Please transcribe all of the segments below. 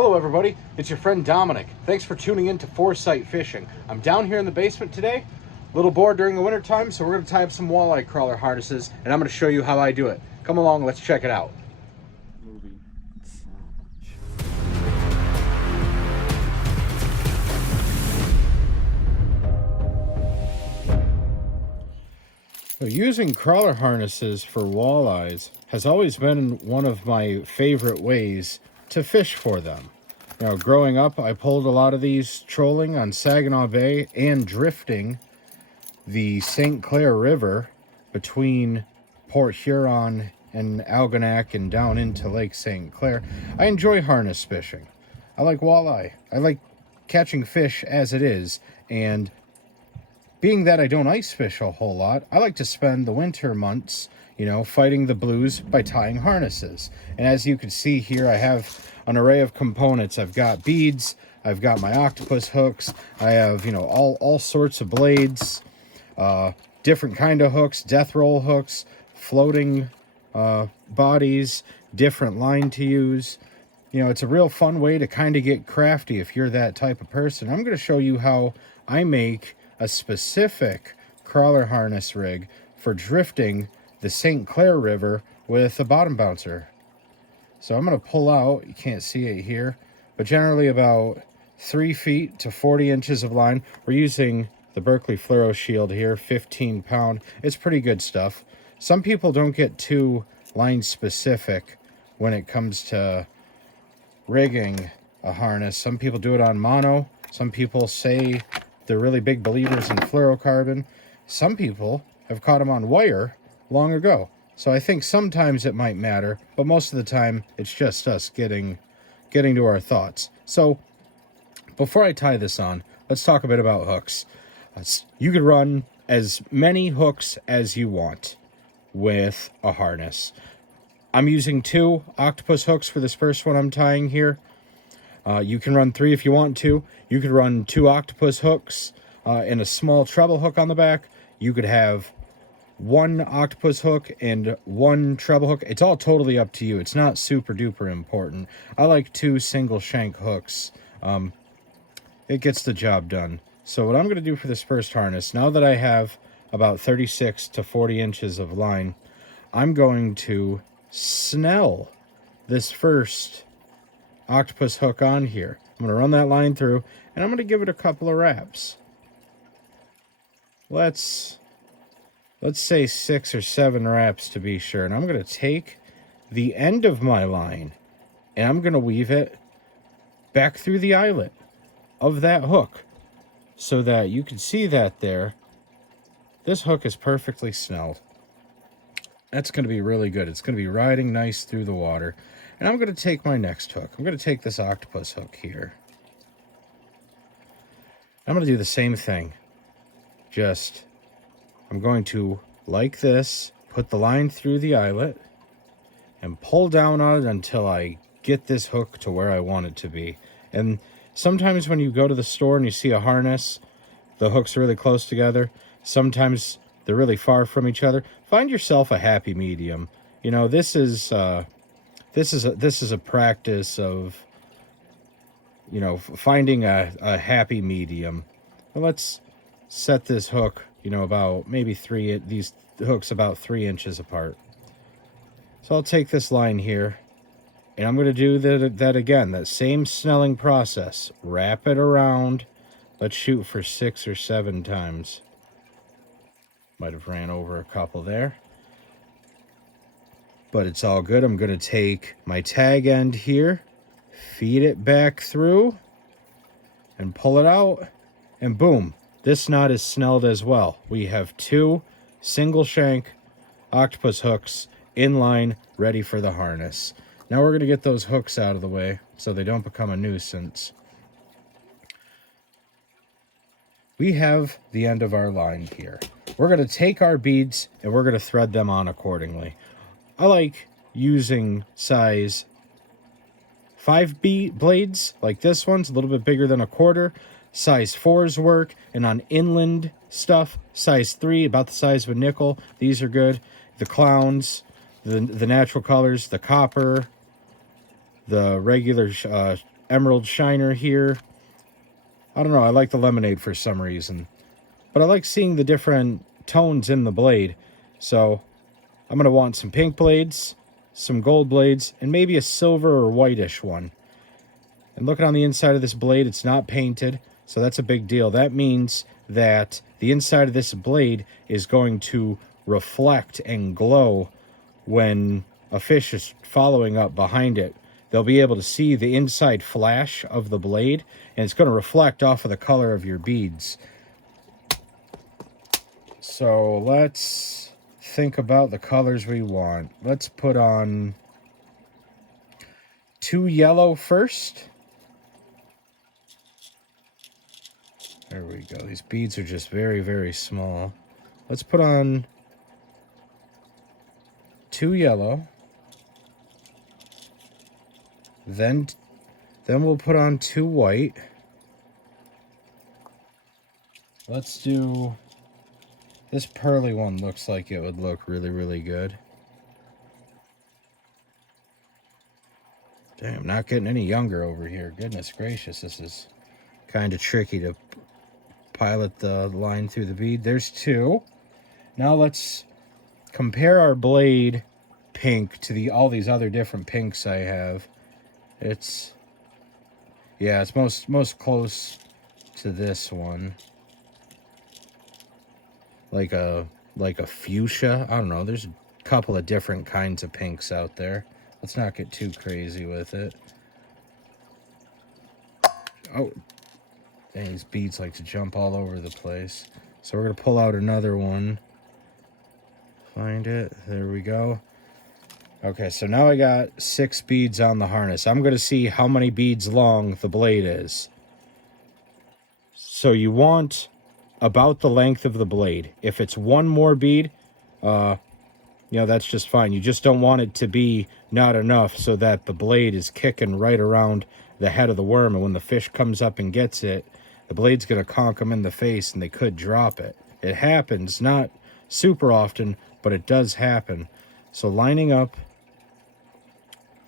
Hello everybody, it's your friend Dominic. Thanks for tuning in to Foresight Fishing. I'm down here in the basement today, a little bored during the winter time, so we're going to tie up some walleye crawler harnesses, and I'm going to show you how I do it. Come along, let's check it out. Using crawler harnesses for walleyes has always been one of my favorite ways to fish for them. Growing up, I pulled a lot of these trolling on Saginaw Bay and drifting the St. Clair River between Port Huron and Algonac and down into Lake St. Clair. I enjoy harness fishing. I like walleye. I like catching fish as it is, and being that I don't ice fish a whole lot, I like to spend the winter months, fighting the blues by tying harnesses. And as you can see here, I have an array of components. I've got beads, I've got my octopus hooks, I have, all sorts of blades, different kind of hooks, death roll hooks, floating bodies, different line to use. It's a real fun way to kind of get crafty if you're that type of person. I'm going to show you how I make a specific crawler harness rig for drifting the St. Clair River with a bottom bouncer. So I'm going to pull out, you can't see it here, but generally about 3 feet to 40 inches of line. We're using the Berkley Fluoro Shield here, 15 pound. It's pretty good stuff. Some people don't get too line specific when it comes to rigging a harness. Some people do it on mono. Some people say they're really big believers in fluorocarbon. Some people have caught them on wire long ago. So I think sometimes it might matter, but most of the time it's just us getting to our thoughts. So before I tie this on, let's talk a bit about hooks. You could run as many hooks as you want with a harness. I'm using 2 octopus hooks for this first one I'm tying here. You can run 3 if you want to. You could run 2 octopus hooks and a small treble hook on the back. You could have 1 octopus hook and 1 treble hook. It's all totally up to you. It's not super duper important. I like 2 single shank hooks. It gets the job done. So what I'm going to do for this first harness, now that I have about 36 to 40 inches of line, I'm going to snell this first octopus hook on here. I'm going to run that line through, and I'm going to give it a couple of wraps. Let's say 6 or 7 wraps to be sure. And I'm going to take the end of my line, and I'm going to weave it back through the eyelet of that hook so that you can see that there. This hook is perfectly snelled. That's going to be really good. It's going to be riding nice through the water. And I'm going to take my next hook. I'm going to take this octopus hook here. I'm going to do the same thing. I'm going to, like this, put the line through the eyelet and pull down on it until I get this hook to where I want it to be. And sometimes when you go to the store and you see a harness, the hooks are really close together. Sometimes they're really far from each other. Find yourself a happy medium. This is a practice of, finding a happy medium. Well, let's set this hook, about maybe these hooks about 3 inches apart. So I'll take this line here, and I'm going to do that again, that same snelling process. Wrap it around. Let's shoot for 6 or 7 times. Might have ran over a couple there, but it's all good. I'm going to take my tag end here, feed it back through, and pull it out, and boom, this knot is snelled as well. We have 2 single shank octopus hooks in line, ready for the harness. Now we're going to get those hooks out of the way so they don't become a nuisance. We have the end of our line here. We're going to take our beads and we're going to thread them on accordingly. I like using size 5 blades like this one's a little bit bigger than a quarter. Size 4s work, and on inland stuff, size 3, about the size of a nickel. These are good. The clowns, the natural colors, the copper, the regular emerald shiner here. I don't know, I like the lemonade for some reason. But I like seeing the different tones in the blade. So I'm going to want some pink blades, some gold blades, and maybe a silver or whitish one. And looking on the inside of this blade, it's not painted, so that's a big deal. That means that the inside of this blade is going to reflect and glow when a fish is following up behind it. They'll be able to see the inside flash of the blade, and it's going to reflect off of the color of your beads. So let's think about the colors we want. Let's put on 2 yellow first. There we go. These beads are just very, very small. Let's put on 2 yellow. Then we'll put on 2 white. Let's do... This pearly one looks like it would look really, really good. Damn, not getting any younger over here. Goodness gracious, this is kind of tricky to pilot the line through the bead. There's 2. Now let's compare our blade pink to all these other different pinks I have. It's most close to this one. Like a fuchsia. I don't know. There's a couple of different kinds of pinks out there. Let's not get too crazy with it. Oh, dang, these beads like to jump all over the place. So we're going to pull out another one. Find it. There we go. Okay, so now I got 6 beads on the harness. I'm going to see how many beads long the blade is. So you want about the length of the blade. If it's 1 more bead, that's just fine. You just don't want it to be not enough so that the blade is kicking right around the head of the worm, and when the fish comes up and gets it, the blade's going to conk them in the face and they could drop it. It happens, not super often, but it does happen. So lining up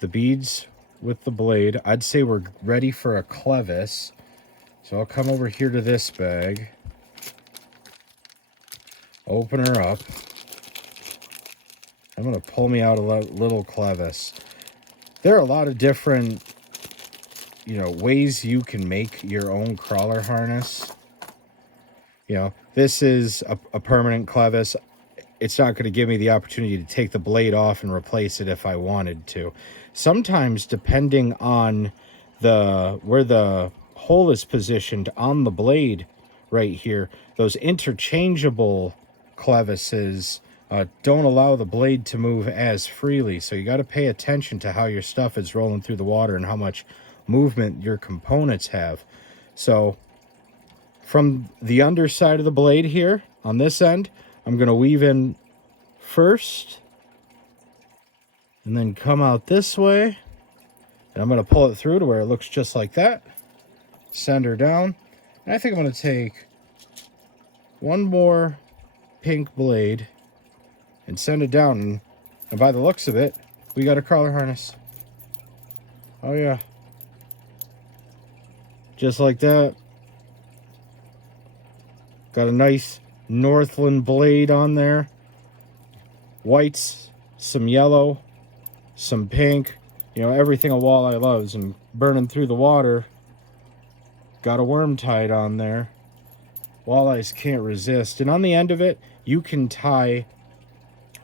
the beads with the blade, I'd say we're ready for a clevis. So I'll come over here to this bag, open her up. I'm going to pull me out a little clevis. There are a lot of different, ways you can make your own crawler harness. This is a permanent clevis. It's not going to give me the opportunity to take the blade off and replace it if I wanted to. Sometimes, depending on where the hole is positioned on the blade right here, those interchangeable clevises don't allow the blade to move as freely. So you got to pay attention to how your stuff is rolling through the water and how much movement your components have. So from the underside of the blade here on this end, I'm going to weave in first and then come out this way. And I'm going to pull it through to where it looks just like that. Send her down. And I think I'm going to take one more pink blade and send it down. And by the looks of it, we got a crawler harness. Oh yeah. Just like that. Got a nice Northland blade on there. Whites, some yellow, some pink. Everything a walleye loves. And burning through the water. Got a worm tied on there. Walleyes can't resist. And on the end of it, you can tie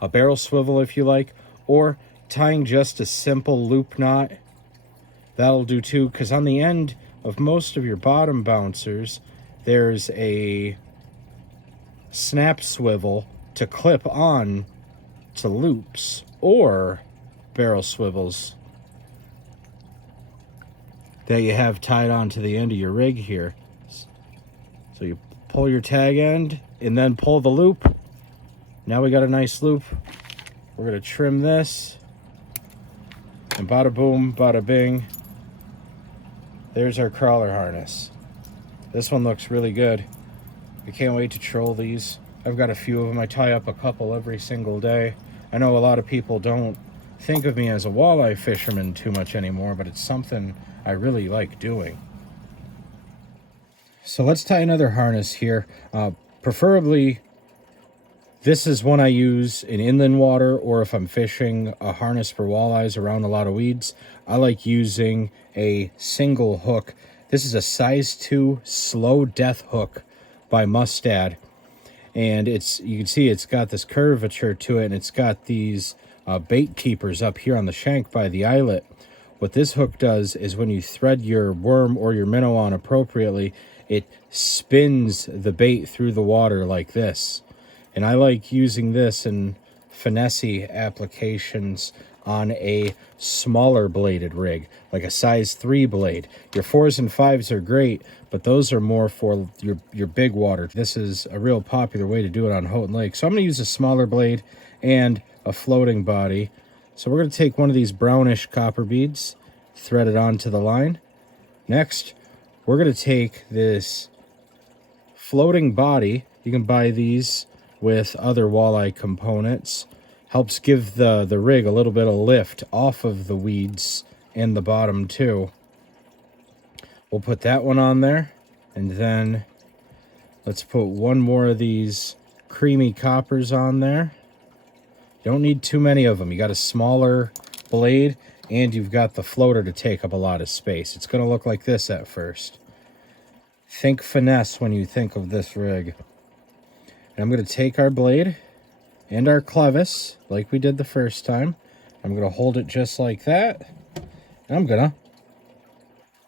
a barrel swivel if you like, or tying just a simple loop knot. That'll do too, because on the end of most of your bottom bouncers, there's a snap swivel to clip on to loops or barrel swivels that you have tied onto the end of your rig here. So you pull your tag end and then pull the loop. Now we got a nice loop. We're going to trim this. And bada boom, bada bing. There's our crawler harness. This one looks really good. I can't wait to troll these. I've got a few of them. I tie up a couple every single day. I know a lot of people don't think of me as a walleye fisherman too much anymore, but it's something I really like doing. So let's tie another harness here. Preferably, this is one I use in inland water, or if I'm fishing a harness for walleyes around a lot of weeds. I like using a single hook. This is a size 2 slow death hook by Mustad. And you can see it's got this curvature to it, and it's got these bait keepers up here on the shank by the eyelet. What this hook does is when you thread your worm or your minnow on appropriately, it spins the bait through the water like this. And I like using this in finesse applications on a smaller bladed rig, like a size 3 blade. Your 4s and 5s are great, but those are more for your big water. This is a real popular way to do it on Houghton Lake. So I'm going to use a smaller blade and a floating body. So we're going to take one of these brownish copper beads, thread it onto the line. Next, we're going to take this floating body. You can buy these with other walleye components. Helps give the rig a little bit of lift off of the weeds and the bottom too. We'll put that one on there, and then let's put one more of these creamy coppers on there. You don't need too many of them. You got a smaller blade, and you've got the floater to take up a lot of space. It's going to look like this at first. Think finesse when you think of this rig. And I'm going to take our blade and our clevis, like we did the first time. I'm going to hold it just like that. And I'm going to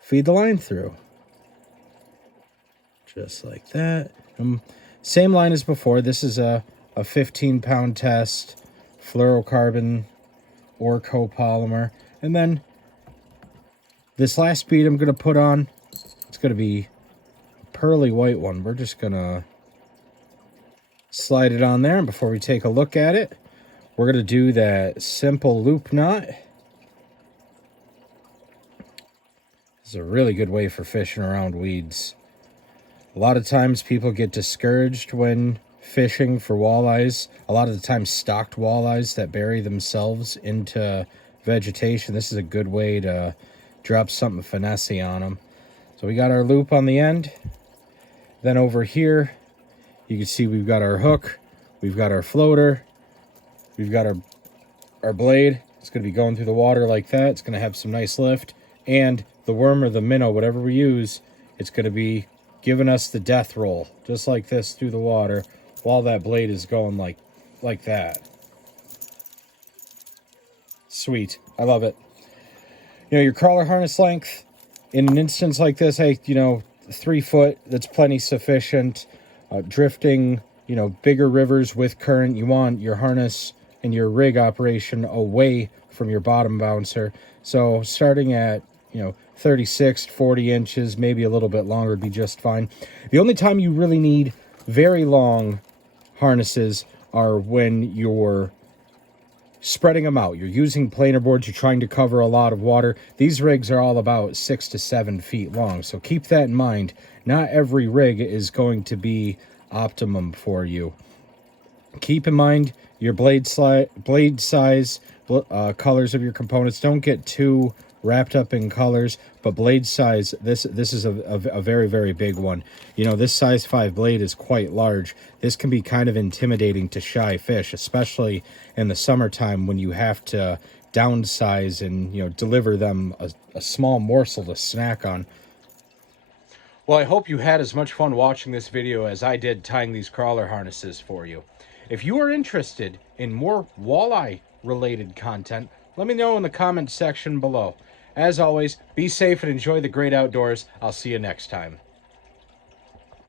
feed the line through. Just like that. Same line as before. This is a 15-pound test, fluorocarbon or copolymer. And then this last bead I'm going to put on, it's going to be a pearly white one. We're just going to slide it on there, and before we take a look at it, we're going to do that simple loop knot. This is a really good way for fishing around weeds. A lot of times people get discouraged when fishing for walleyes. A lot of the time stocked walleyes that bury themselves into vegetation. This is a good way to drop something finesse on them. So we got our loop on the end. Then over here, you can see we've got our hook, we've got our floater, we've got our blade. It's going to be going through the water like that. It's going to have some nice lift. And the worm or the minnow, whatever we use, it's going to be giving us the death roll, just like this through the water, while that blade is going like that. Sweet. I love it. You know, your crawler harness length, in an instance like this, hey, 3 foot, that's plenty sufficient. Drifting, bigger rivers with current, you want your harness and your rig operation away from your bottom bouncer. So starting at, 36, 40 inches, maybe a little bit longer would be just fine. The only time you really need very long harnesses are when you're spreading them out. You're using planer boards, you're trying to cover a lot of water. These rigs are all about 6 to 7 feet long, so keep that in mind. Not every rig is going to be optimum for you. Keep in mind your blade size, colors of your components. Don't get too wrapped up in colors, but blade size, this is a very, very big one. This size 5 blade is quite large. This can be kind of intimidating to shy fish, especially in the summertime when you have to downsize and deliver them a small morsel to snack on. Well, I hope you had as much fun watching this video as I did tying these crawler harnesses for you. If you are interested in more walleye related content, let me know in the comment section below. As always, be safe and enjoy the great outdoors. I'll see you next time.